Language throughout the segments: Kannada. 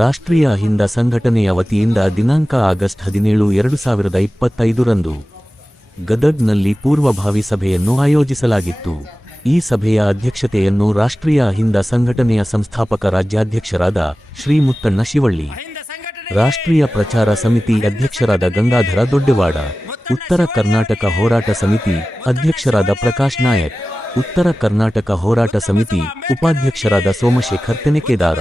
ರಾಷ್ಟ್ರೀಯ ಅಹಿಂದ ಸಂಘಟನೆಯ ವತಿಯಿಂದ ದಿನಾಂಕ ಆಗಸ್ಟ್ ಹದಿನೇಳು, ಎರಡು ಸಾವಿರದ ಇಪ್ಪತ್ತೈದರಂದು ಗದಗ್ನಲ್ಲಿ ಪೂರ್ವಭಾವಿ ಸಭೆಯನ್ನು ಆಯೋಜಿಸಲಾಗಿತ್ತು. ಈ ಸಭೆಯ ಅಧ್ಯಕ್ಷತೆಯನ್ನು ರಾಷ್ಟ್ರೀಯ ಅಹಿಂದ ಸಂಘಟನೆಯ ಸಂಸ್ಥಾಪಕ ರಾಜ್ಯಾಧ್ಯಕ್ಷರಾದ ಶ್ರೀ ಮುತ್ತಣ್ಣ ಶಿವಳ್ಳಿ, ರಾಷ್ಟ್ರೀಯ ಪ್ರಚಾರ ಸಮಿತಿ ಅಧ್ಯಕ್ಷರಾದ ಗಂಗಾಧರ ದೊಡ್ಡವಾಡ, ಉತ್ತರ ಕರ್ನಾಟಕ ಹೋರಾಟ ಸಮಿತಿ ಅಧ್ಯಕ್ಷರಾದ ಪ್ರಕಾಶ್ ನಾಯಕ್, ಉತ್ತರ ಕರ್ನಾಟಕ ಹೋರಾಟ ಸಮಿತಿ ಉಪಾಧ್ಯಕ್ಷರಾದ ಸೋಮಶೇಖರ್ ತೆನೆಕೆದಾರ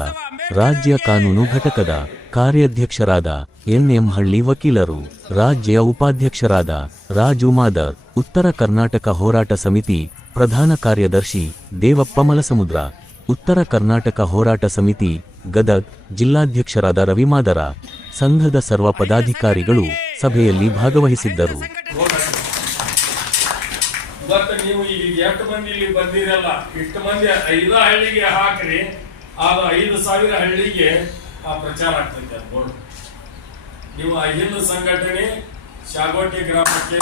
ರಾಜ್ಯ ಕಾನೂನು ಘಟಕದ ಕಾರ್ಯಾಧ್ಯಕ್ಷರಾದ ಎನ್ಎಂ ಹಳ್ಳಿ ವಕೀಲರು, ರಾಜ್ಯ ಉಪಾಧ್ಯಕ್ಷರಾದ ರಾಜು ಮಾದರ್, ಉತ್ತರ ಕರ್ನಾಟಕ ಹೋರಾಟ ಸಮಿತಿ ಪ್ರಧಾನ ಕಾರ್ಯದರ್ಶಿ ದೇವಪ್ಪ ಮಲಸಮುದ್ರ, ಉತ್ತರ ಕರ್ನಾಟಕ ಹೋರಾಟ ಸಮಿತಿ ಗದಗ್ ಜಿಲ್ಲಾಧ್ಯಕ್ಷರಾದ ರವಿಮಾದರ ಸಂಘದ ಸರ್ವ ಪದಾಧಿಕಾರಿಗಳು ಸಭೆಯಲ್ಲಿ ಭಾಗವಹಿಸಿದ್ದರು. ನೀವು ಈಗ ಮಂದಿ ಇಲ್ಲಿ ಬಂದಿರಲ್ಲ, ಇಷ್ಟು ಮಂದಿ ಐದು ಹಳ್ಳಿಗೆ ಹಾಕ್ರಿ. ಅದು ಐದು ಸಾವಿರ ಹಳ್ಳಿಗೆ ಆ ಪ್ರಚಾರ ಆಗ್ತೈತೆ ಅದು ಬೋರ್ಡ್ ನೀವು ಅಹಿಂದ ಸಂಘಟನೆ ಶಾಗೋಟಿ ಗ್ರಾಮಕ್ಕೆ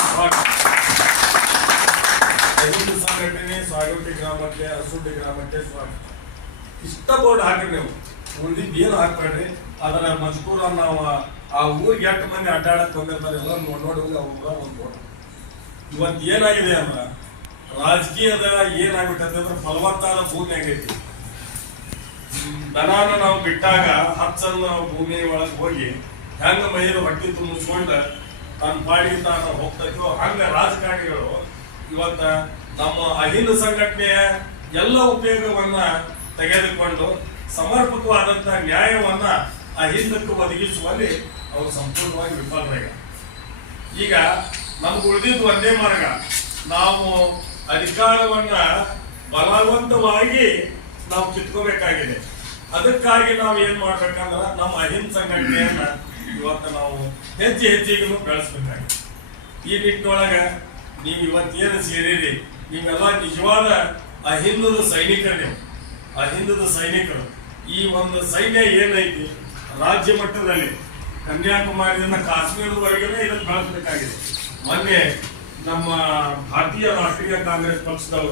ಅಹಿಂದ ಸಂಘಟನೆ ಸಾಗೋಟಿ ಗ್ರಾಮಕ್ಕೆ ಅಸೂಟಿ ಗ್ರಾಮಕ್ಕೆ ಸ್ವಾಗತ. ಇಷ್ಟ ಬೋರ್ಡ್ ಹಾಕಿ ನೀವು. ಉಳಿದಿದ್ದು ಏನು ಹಾಕ್ಬೇಡ್ರಿ. ಅದರ ಮಜ್ಕೂರ ನಾವು ಆ ಊರಿಗೆ ಎಷ್ಟು ಮಂದಿ ಅಡ್ಡಾಡಕ್ ಬಂದಿರ್ತಾರೆ ಎಲ್ಲ ನೋಡೋದು ನೋಡಿ ಅವ್ರ ಒಂದು ಬೋರ್ಡ್. ಇವತ್ತು ಏನಾಗಿದೆ ಅಂದ್ರ, ರಾಜಕೀಯದ ಏನಾಗ್ಬಿಟ್ಟಂತಂದ್ರೆ ಫಲವತ್ತಾದ ಭೂಮಿ ಆಗೈತಿ ದನಾನ ನಾವು ಬಿಟ್ಟಾಗ ಹಚ್ಚನ್ನ ಭೂಮಿ ಒಳಗೆ ಹೋಗಿ ಹೆಂಗ ಮೈದು ಹೊಟ್ಟಿ ತುಂಬಿಸ್ಕೊಂಡ ತನ್ನ ಪಾಡಿ ತಾನು ಹೋಗ್ತೈತೋ ಹಂಗ ರಾಜಕಾರಣಿಗಳು ಇವತ್ತ ನಮ್ಮ ಅಹಿಂದ ಸಂಘಟನೆಯ ಎಲ್ಲ ಉಪಯೋಗವನ್ನ ತೆಗೆದುಕೊಂಡು ಸಮರ್ಪಕವಾದಂತಹ ನ್ಯಾಯವನ್ನ ಅಹಿಂದಕ್ಕೆ ಒದಗಿಸುವಲ್ಲಿ ಅವರು ಸಂಪೂರ್ಣವಾಗಿ ವಿಫಲರಾಗ ಈಗ ನಮ್ಗೆ ಉಳಿದಿದ್ದು ಒಂದೇ ಮಾರ್ಗ. ನಾವು ಅಧಿಕಾರವನ್ನ ಬಲವಂತವಾಗಿ ನಾವು ಕಿತ್ಕೋಬೇಕಾಗಿದೆ. ಅದಕ್ಕಾಗಿ ನಾವು ಏನ್ ಮಾಡ್ಬೇಕಂದ್ರ ನಮ್ಮ ಅಹಿಂದ ಸಂಘಟನೆಯನ್ನ ಇವತ್ತು ನಾವು ಹೆಜ್ಜೆ ಹೆಜ್ಜೆಗೂ ಬೆಳೆಸ್ಬೇಕಾಗಿದೆ. ಈ ನಿಟ್ಟಿನೊಳಗ ನೀವು ಏನು ಸೇರಿರಿ? ನೀವೆಲ್ಲ ನಿಜವಾದ ಅಹಿಂದದ ಸೈನಿಕರು. ನೀವು ಅಹಿಂದದ ಸೈನಿಕರು. ಈ ಒಂದು ಸೈನ್ಯ ಏನೈತಿ? ರಾಜ್ಯ ಮಟ್ಟದಲ್ಲಿ ಕನ್ಯಾಕುಮಾರಿಯಿಂದ ಕಾಶ್ಮೀರದವರೆಗೆ ಇದನ್ನು ಬೆಳೆಸಬೇಕಾಗಿದೆ. ಮೊನ್ನೆ ನಮ್ಮ ಭಾರತೀಯ ರಾಷ್ಟ್ರೀಯ ಕಾಂಗ್ರೆಸ್ ಪಕ್ಷದವರು